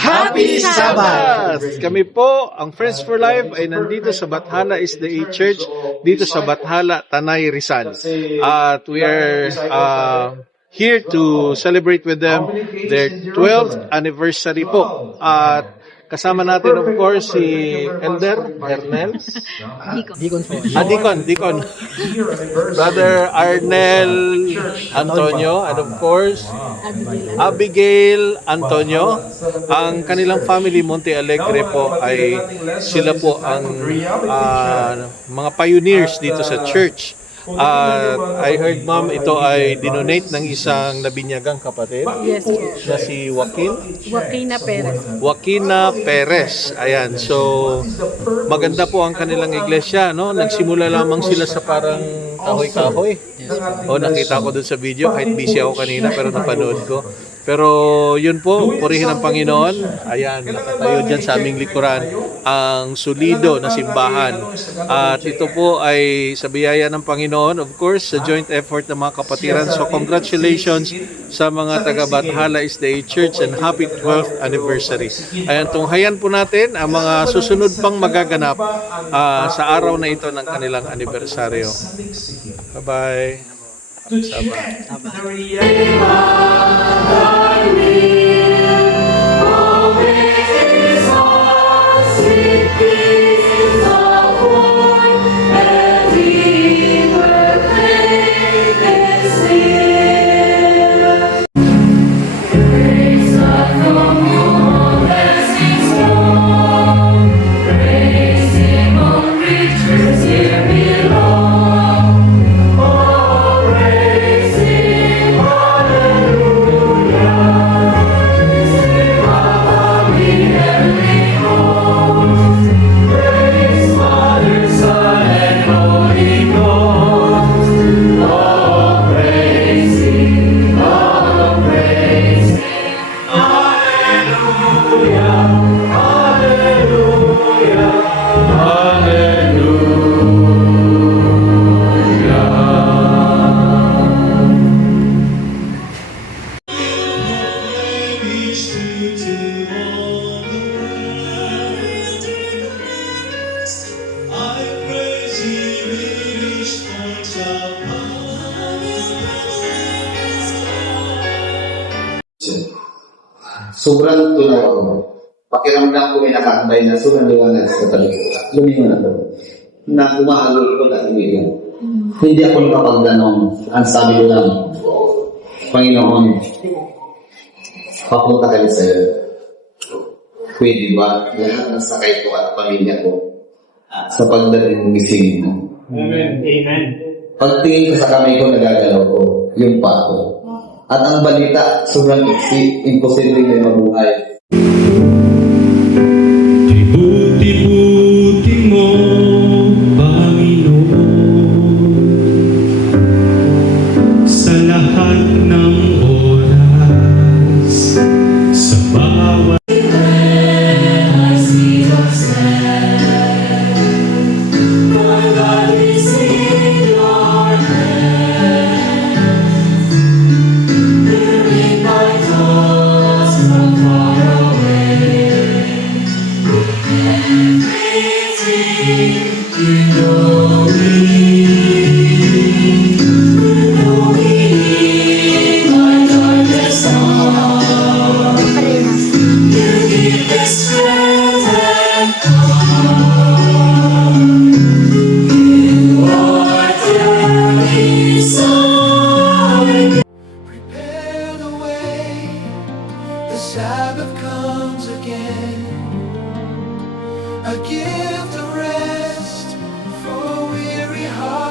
Happy Sabbath! Kami po, ang Friends for Life, ay nandito sa Bathala SDA Church, dito sa Bathala, Tanay, Rizal. At we are here to celebrate with them their 12th anniversary po. At kasama natin, of course, si Elder Ernel. Deacon. Brother Arnel Antonio, and of course, Abigail Antonio. Ang kanilang family, Monte Alegre po, ay sila po ang mga pioneers dito sa church. I heard, ma'am, ito ay dinonate ng isang nabinyagang kapatid. Yes, sir. Na si Joaquina Perez. Ayan, so maganda po ang kanilang iglesia, no? Nagsimula lamang sila sa parang kahoy-kahoy. Nakita ko dun sa video, kahit busy ako kanina, pero napanood ko. Pero yun po, purihin ang Panginoon. Ayan, nakatayo dyan sa aming likuran ang solido na simbahan. At ito po ay sa biyaya ng Panginoon, of course, sa joint effort ng mga kapatiran. So congratulations sa mga taga-Bathala SDA Church and happy 12th anniversary. Ayan, tunghayan po natin ang mga susunod pang magaganap sa araw na ito ng kanilang anibersaryo. Bye-bye. Sobrang tunaw ako. Pakiramdam ko may nakakantay na sobrang liwanag sa talikuran. Lumingon ako. Na kumahalol ko na ibigay. Hindi ako nakapagdanong. Ang sabi ko lang, Panginoon, papunta kayo sa'yo. Pwede ba? Lahat ng sakay ko at pamilya ko sa pagdating ng gising mo. Amen. Amen. Pagtingin ko sa kamay ko, nagagalaw ko. Yung pa ako. At ang balita, sobrang imposible na mabuhay. Ibuti-buti mo, Panginoon, sa lahat ng oras, sa bawat Sabbath comes again, a gift of rest for a weary heart.